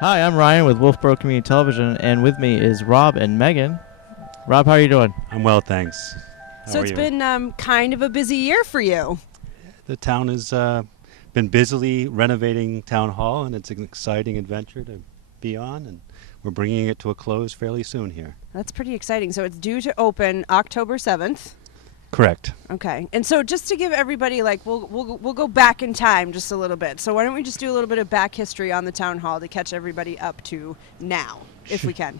Hi, I'm Ryan with Wolfeboro Community Television, and with me is Rob and Megan. Rob, how are you doing? I'm well, thanks. How So are it's you? been kind of a busy year for you. The town has been busily renovating Town Hall, and it's an exciting adventure to be on, and we're bringing it to a close fairly soon here. That's pretty exciting. So it's due to open October 7th. Correct. Okay. And so just to give everybody, like, we'll go back in time just a little bit. So why don't we just do a little bit of back history on the town hall to catch everybody up to now, if we can.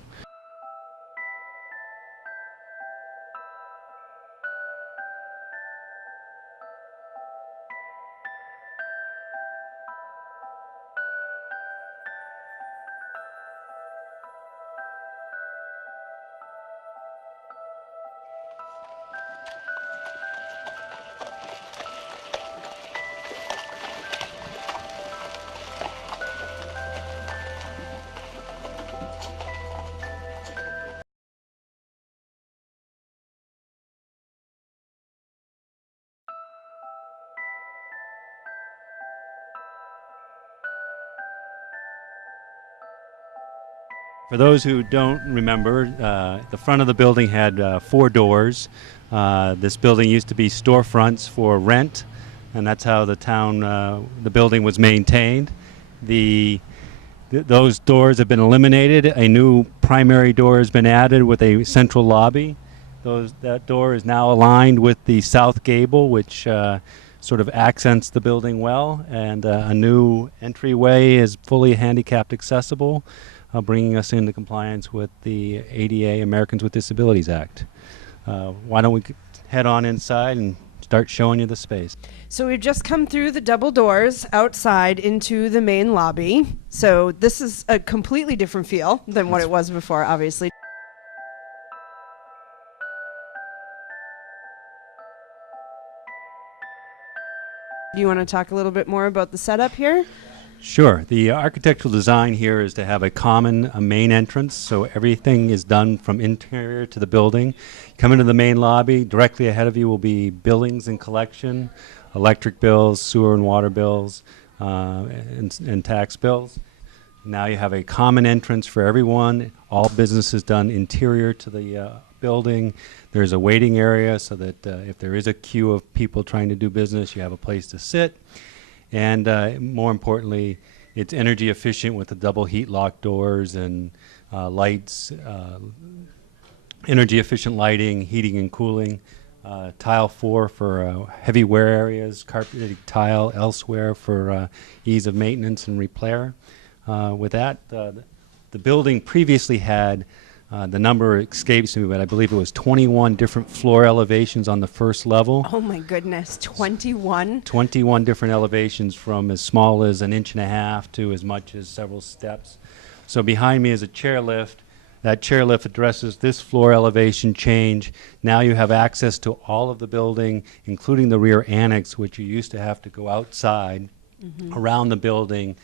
For those who don't remember, the front of the building had 4 doors. This building used to be storefronts for rent, and that's how the building was maintained. Those doors have been eliminated. A new primary door has been added with a central lobby. That door is now aligned with the south gable, which sort of accents the building well, and a new entryway is fully handicapped accessible, bringing us into compliance with the ADA, Americans with Disabilities Act. Why don't we head on inside and start showing you the space? So we've just come through the double doors outside into the main lobby. So this is a completely different feel than what it was before, obviously. Do you want to talk a little bit more about the setup here? Sure. The architectural design here is to have a main entrance, so everything is done from interior to the building. Come into the main lobby, directly ahead of you will be billings and collection, electric bills, sewer and water bills, and tax bills. Now you have a common entrance for everyone. All business is done interior to the building. There's a waiting area so that if there is a queue of people trying to do business, you have a place to sit. And more importantly, it's energy efficient with the double heat lock doors and lights, energy efficient lighting, heating and cooling. Tile 4 for heavy wear areas, carpeted tile elsewhere for ease of maintenance and repair. With that, the building previously had, the number escapes me, but I believe it was 21 different floor elevations on the first level. Oh my goodness, 21? 21 different elevations from as small as 1.5 inches to as much as several steps. So behind me is a chairlift. That chairlift addresses this floor elevation change. Now you have access to all of the building, including the rear annex, which you used to have to go outside around the building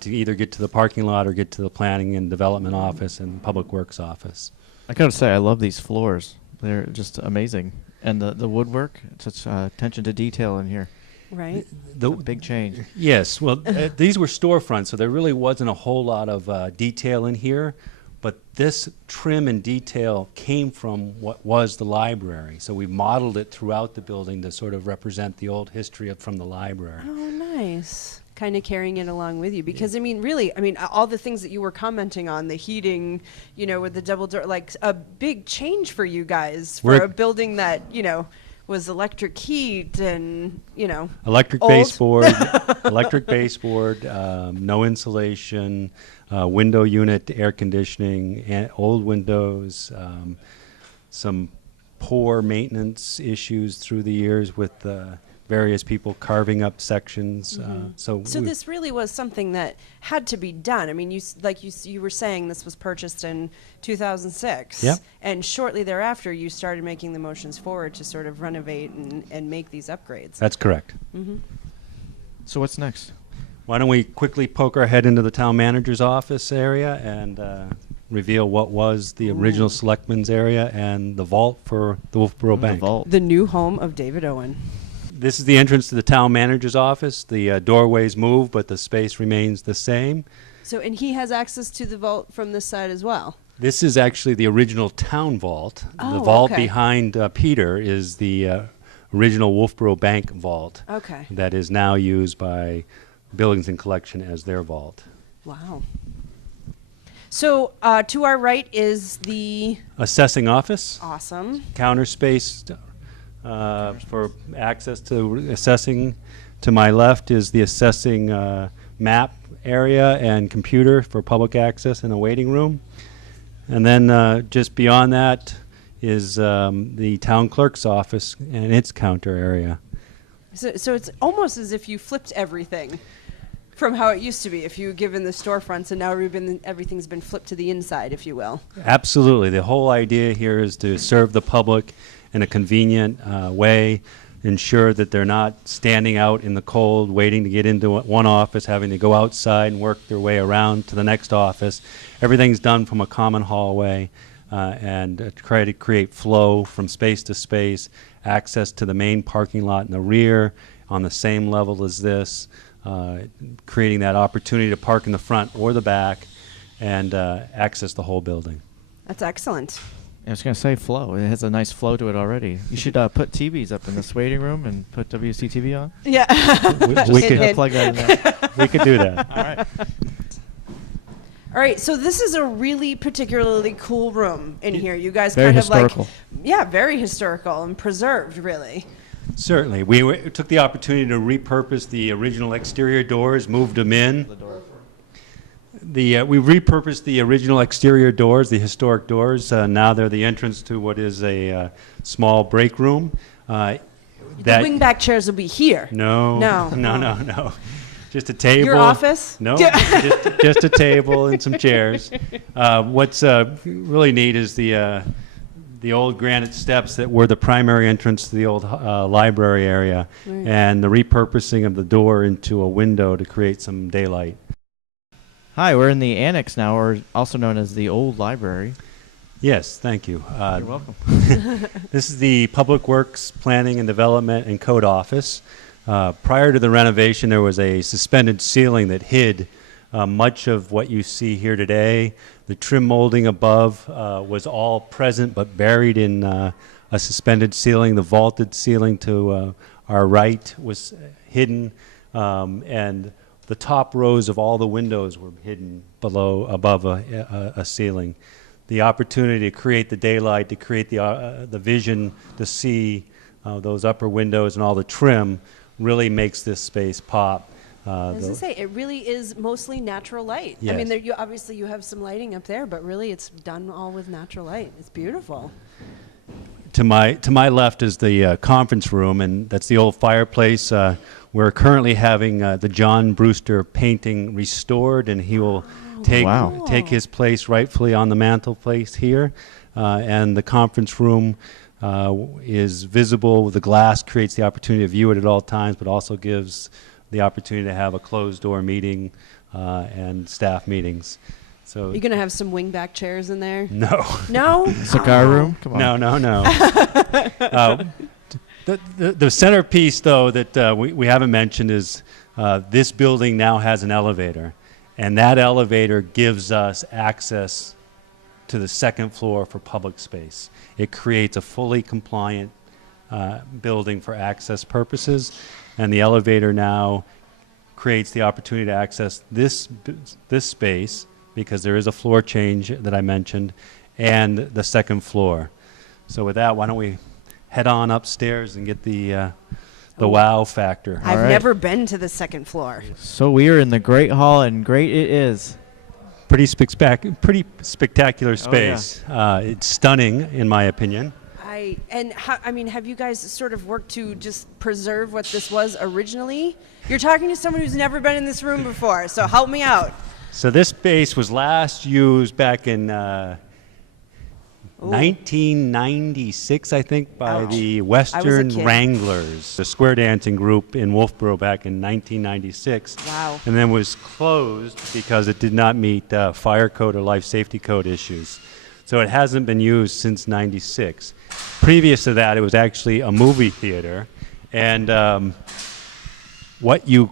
to either get to the parking lot or get to the planning and development office and public works office. I gotta say, I love these floors. They're just amazing. And the woodwork, such attention to detail in here. Right. It's a big change. Yes, well, these were storefronts, so there really wasn't a whole lot of detail in here. But this trim and detail came from what was the library. So we modeled it throughout the building to sort of represent the old history from the library. Oh, nice. Kind of carrying it along with you. Because, I mean, really, all the things that you were commenting on, the heating, with the double door, like a big change for you guys for a building that, was electric heat and, Electric baseboard, no insulation, window unit air conditioning, and old windows, some poor maintenance issues through the years with various people carving up sections. So this really was something that had to be done. I mean, you were saying this was purchased in 2006. Yep. And shortly thereafter, you started making the motions forward to sort of renovate and make these upgrades. That's correct. So what's next? Why don't we quickly poke our head into the town manager's office area and reveal what was the original selectman's area and the vault for the Wolfeboro Bank. The vault. The new home of David Owen. This is the entrance to the town manager's office. The doorways move, but the space remains the same. So, and he has access to the vault from this side as well. This is actually the original town vault. Oh, the vault okay. behind Peter is the original Wolfeboro Bank vault. Okay. That is now used by Buildings and Collection as their vault. Wow. So to our right is the Assessing office, awesome. counter space for access to assessing. To my left is the assessing map area and computer for public access in a waiting room. And then just beyond that is the town clerk's office and its counter area. So it's almost as if you flipped everything from how it used to be. If you given the storefronts, and now everything's been flipped to the inside, if you will. Absolutely. The whole idea here is to serve the public in a convenient way, ensure that they're not standing out in the cold, waiting to get into one office, having to go outside and work their way around to the next office. Everything's done from a common hallway and try to create flow from space to space, access to the main parking lot in the rear on the same level as this, creating that opportunity to park in the front or the back and access the whole building. That's excellent. I was going to say flow. It has a nice flow to it already. You should put TVs up in this waiting room and put WCTV on. Yeah. We could plug that in there. we could do that. All right. All right, so this is a really particularly cool room in here. You guys Very kind historical. of like, yeah, very historical and preserved, really. Certainly. We took the opportunity to repurpose the original exterior doors, moved them in. We repurposed the original exterior doors, the historic doors. Now they're the entrance to what is a small break room. The wingback chairs will be here. No. Just a table. Your office? No, just a table and some chairs. What's really neat is the old granite steps that were the primary entrance to the old library area, Right. and the repurposing of the door into a window to create some daylight. Hi, we're in the annex now, or also known as the old library. Yes, thank you. You're welcome. This is the Public Works Planning and Development and Code Office. Prior to the renovation, there was a suspended ceiling that hid much of what you see here today. The trim molding above was all present but buried in a suspended ceiling. The vaulted ceiling to our right was hidden, and the top rows of all the windows were hidden above a ceiling. The opportunity to create the daylight, to create the vision to see those upper windows and all the trim really makes this space pop. As I say, it really is mostly natural light. Yes. I mean, you obviously you have some lighting up there, but really it's done all with natural light. It's beautiful. To my left is the conference room, and that's the old fireplace. We're currently having the John Brewster painting restored, and he will take his place rightfully on the mantelpiece here. And the conference room is visible. The glass creates the opportunity to view it at all times, but also gives the opportunity to have a closed-door meeting and staff meetings. So You're going to have some wingback chairs in there? no. No? Cigar room? Come on. No. The centerpiece, though, that we haven't mentioned is this building now has an elevator, and that elevator gives us access to the second floor for public space. It creates a fully compliant building for access purposes, and the elevator now creates the opportunity to access this space, because there is a floor change that I mentioned, and the second floor. So with that, why don't we head on upstairs and get the wow factor. I've All right. never been to the second floor. So we are in the Great Hall, and great it is. Pretty spectacular Oh, yeah. space. It's stunning, in my opinion. Have you guys sort of worked to just preserve what this was originally? You're talking to someone who's never been in this room before, so help me out. So this space was last used back in 1996, I think, by Ouch. the I was a Western kid. Wranglers, the square dancing group in Wolfeboro back in 1996. Wow. And then was closed because it did not meet fire code or life safety code issues. So it hasn't been used since 96. Previous to that, it was actually a movie theater. And what you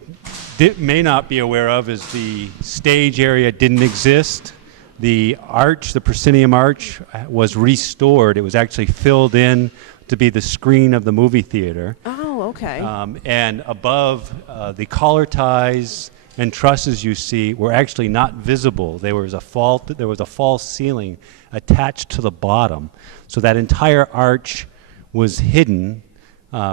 may not be aware of is the stage area didn't exist. The arch, the proscenium arch, was restored. It was actually filled in to be the screen of the movie theater. Oh, okay. And above, the collar ties and trusses you see were actually not visible. There was a false ceiling attached to the bottom. So that entire arch was hidden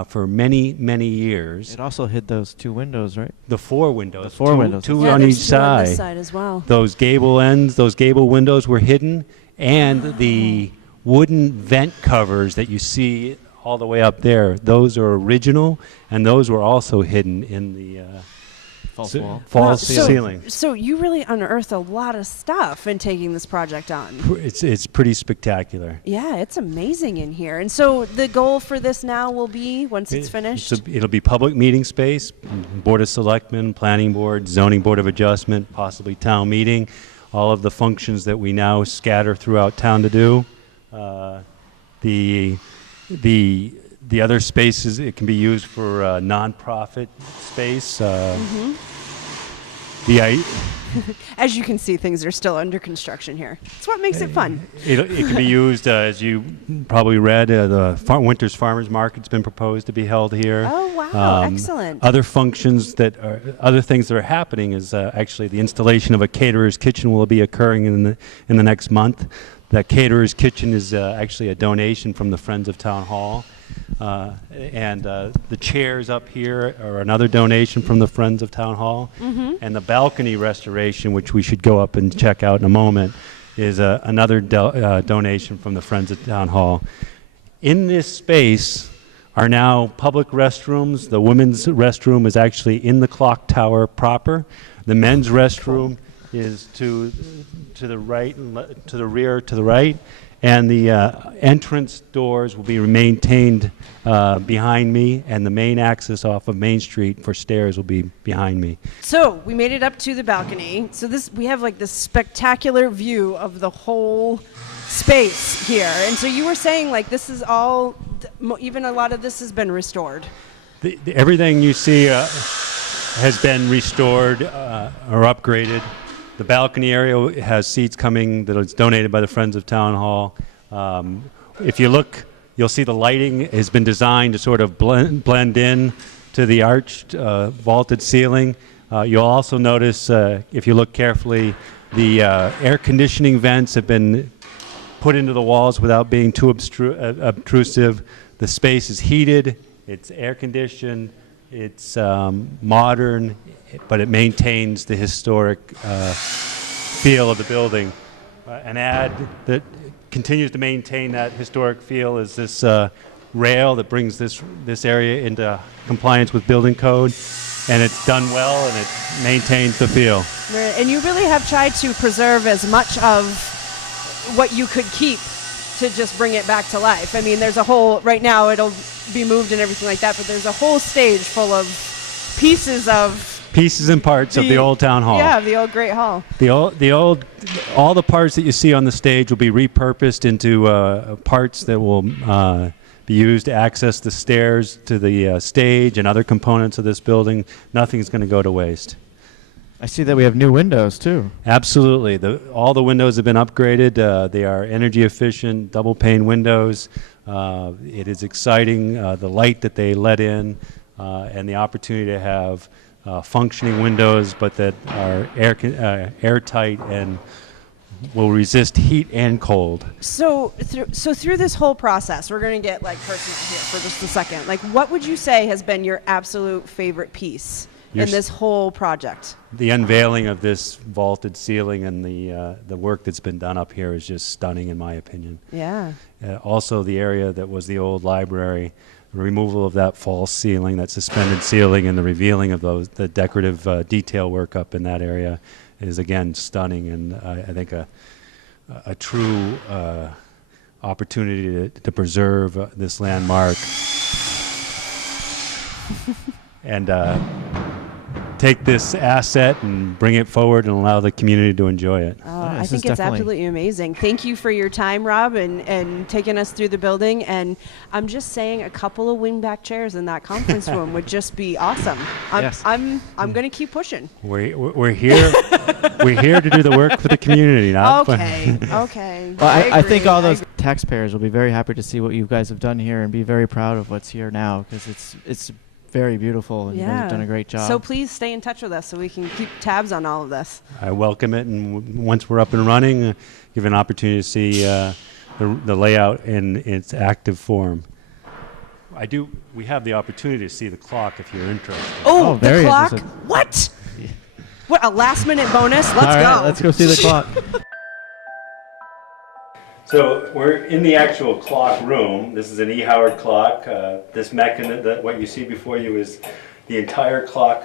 for many, many years. It also hid those 2 windows, right? The 4 windows. The 4 windows. Two yeah, on there's each 2 on side. this side as well. Those gable ends, those gable windows were hidden, and the wooden vent covers that you see all the way up there, those are original, and those were also hidden in the False wall. false so, ceiling. So you really unearthed a lot of stuff in taking this project on. It's pretty spectacular. Yeah, it's amazing in here. And so the goal for this now will be, once it's finished? It'll be public meeting space, Board of Selectmen, Planning Board, Zoning Board of Adjustment, possibly town meeting, all of the functions that we now scatter throughout town to do. The other spaces, it can be used for nonprofit space. As you can see, things are still under construction here. It's what makes it fun. It can be used, as you probably read, the Winter's Farmers Market's been proposed to be held here. Oh, wow. Excellent. Other functions other things that are happening is actually the installation of a caterer's kitchen will be occurring in the next month. That caterer's kitchen is actually a donation from the Friends of Town Hall. And the chairs up here are another donation from the Friends of Town Hall. Mm-hmm. And the balcony restoration, which we should go up and check out in a moment, is another donation from the Friends of Town Hall. In this space are now public restrooms. The women's restroom is actually in the clock tower proper. The men's restroom is to the right, to the rear, to the right. And the entrance doors will be maintained behind me, and the main access off of Main Street for stairs will be behind me. So we made it up to the balcony. So we have like this spectacular view of the whole space here. And so you were saying like this is all, even a lot of this has been restored. Everything you see has been restored or upgraded. The balcony area has seats coming that is donated by the Friends of Town Hall. If you look, you'll see the lighting has been designed to sort of blend in to the arched, vaulted ceiling. You'll also notice, if you look carefully, the air conditioning vents have been put into the walls without being too obtrusive. The space is heated, it's air conditioned, it's modern, but it maintains the historic feel of the building. An ad that continues to maintain that historic feel is this rail that brings this area into compliance with building code, and it's done well and it maintains the feel. And you really have tried to preserve as much of what you could keep to just bring it back to life. I mean, there's a whole, right now it'll be moved and everything like that, but there's a whole stage full of pieces and parts of the old town hall. Yeah, the old Great Hall. All the parts that you see on the stage will be repurposed into parts that will be used to access the stairs to the stage and other components of this building. Nothing's going to go to waste. I see that we have new windows too. Absolutely. All the windows have been upgraded. They are energy efficient, double pane windows. It is exciting, the light that they let in, and the opportunity to have functioning windows, but that are airtight and will resist heat and cold. So through this whole process, we're going to get like personal here for just a second. Like, what would you say has been your absolute favorite piece in this whole project? The unveiling of this vaulted ceiling and the work that's been done up here is just stunning, in my opinion. Yeah. Also, the area that was the old library, the removal of that false ceiling, that suspended ceiling, and the revealing of the decorative detail work up in that area is again stunning, and I think a true opportunity to preserve this landmark. And take this asset and bring it forward and allow the community to enjoy it. Oh, Yeah, I this think is it's definitely- absolutely amazing. Thank you for your time, Rob, and taking us through the building. And I'm just saying, a couple of wingback chairs in that conference room would just be awesome. Yes. I'm going to keep pushing. We're here. We're here to do the work for the community. Not Okay. Okay. Well, I think agree, all I those agree. taxpayers will be very happy to see what you guys have done here and be very proud of what's here now, because it's very beautiful and you guys have done a great job. So please stay in touch with us so we can keep tabs on all of this. I welcome it, and once we're up and running, give an opportunity to see the layout in its active form. We have the opportunity to see the clock if you're interested. Oh, Oh, the very clock? interested. What? What, a last minute bonus? Let's All right, go. let's go see the clock. So we're in the actual clock room. This is an E. Howard clock. This mechanism, what you see before you is the entire clock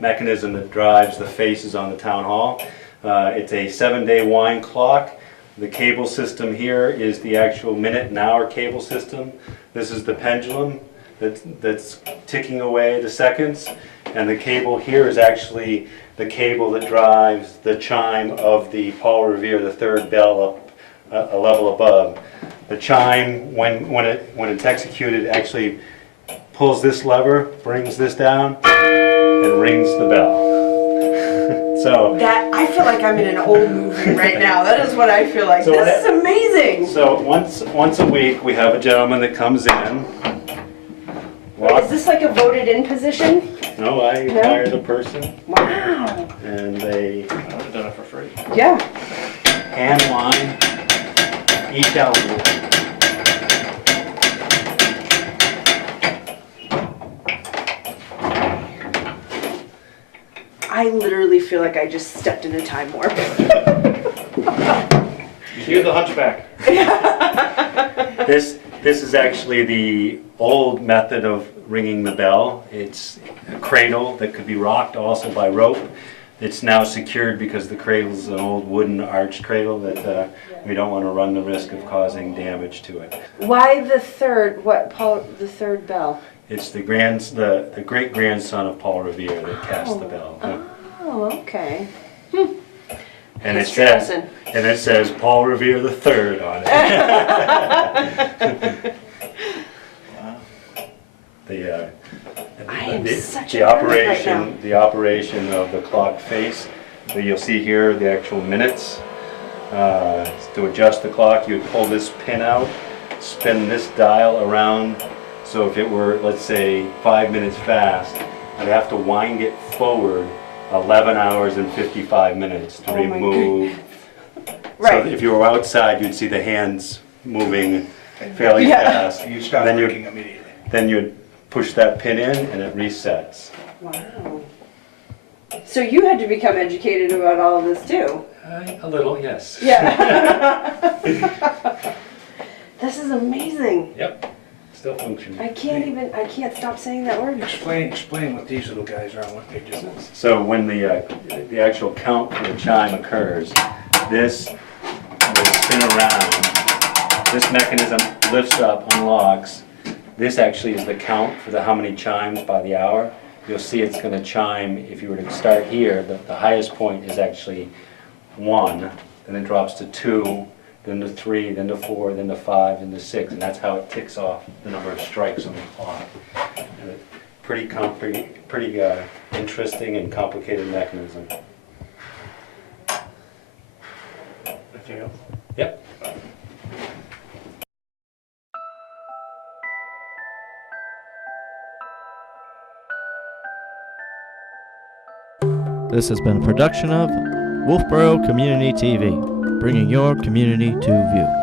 mechanism that drives the faces on the town hall. It's a 7-day wind clock. The cable system here is the actual minute and hour cable system. This is the pendulum that's ticking away the seconds. And the cable here is actually the cable that drives the chime of the Paul Revere, the third bell up a level above. The chime, when it's executed, actually pulls this lever, brings this down, and rings the bell. So That, I feel like I'm in an old movie right now. That is what I feel like. So This is amazing. So once a week, we have a gentleman that comes in. Wait, is this like a voted in position? No, I No? hire the person, Wow. and they I would have done it for free. Yeah. hand line each element. I literally feel like I just stepped in a time warp. You're the hunchback. This is actually the old method of ringing the bell. It's a cradle that could be rocked also by rope. It's now secured because the cradle is an old wooden arched cradle that we don't want to run the risk of causing damage to it. Why the third? What, Paul? The third bell? It's the great grandson of Paul Revere that cast the bell. Oh, okay. And it History says, lesson. and it says Paul Revere the Third on it. I am such The a nerd right operation, now. the operation of the clock face. So you'll see here the actual minutes. To adjust the clock, you would pull this pin out, spin this dial around. So if it were, let's say, 5 minutes fast, I'd have to wind it forward 11 hours and 55 minutes to Oh my remove. Right. So if you were outside, you'd see the hands moving fairly Yeah. fast. You stop Then working immediately. Then you'd push that pin in and it resets. Wow. So you had to become educated about all of this too. A little, yes. Yeah. This is amazing. Yep, still functioning. I can't stop saying that word. Explain what these little guys are and what they do. So when the actual count for the chime occurs, this will spin around. This mechanism lifts up, unlocks. This actually is the count for how many chimes by the hour. You'll see it's going to chime, if you were to start here, the highest point is actually 1, then it drops to 2, then to 3, then to 4, then to 5, then to 6, and that's how it ticks off the number of strikes on the clock. And it's pretty interesting and complicated mechanism. Anything else? Yep. This has been a production of Wolfeboro Community TV, bringing your community to view.